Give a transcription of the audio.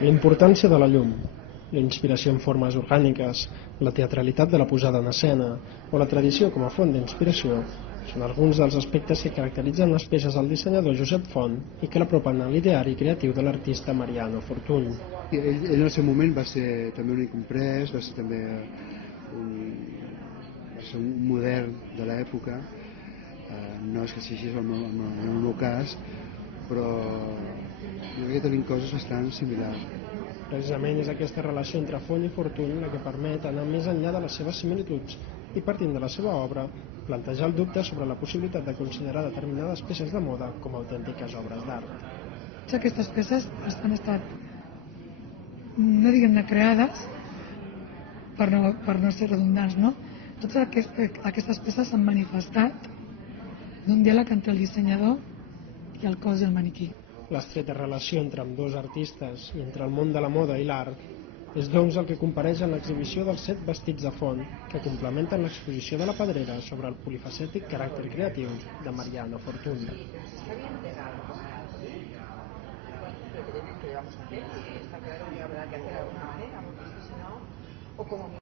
La importància de la llum, la inspiració en formes orgàniques, la teatralitat de la posada en escena o la tradició com a font d'inspiració són alguns dels aspectes que caracteritzen les peces del dissenyador Josep Font i que l'apropen a l'ideari creatiu de l'artista Mariano Fortuny. Ell en el seu moment va ser també un incomprès, va ser també un modern de l'època. No és que sigui el meu cas, però jo crec que tenim coses bastant similars. Precisament és aquesta relació entre Font i Fortuny la que permet anar més enllà de les seves similituds i, partint de la seva obra, plantejar el dubte sobre la possibilitat de considerar determinades peces de moda com a autèntiques obres d'art. Aquestes peces han estat, no diguem-ne creades, per no ser redundants, no? Totes aquestes peces s'han manifestat d'un diàleg entre el dissenyador i el cos del maniquí. L'estreta relació entre ambdós artistes i entre el món de la moda i l'art és doncs el que compareix en l'exhibició dels 7 vestits de Font que complementen l'exposició de la Pedrera sobre el polifacètic caràcter creatiu de Mariano Fortuny.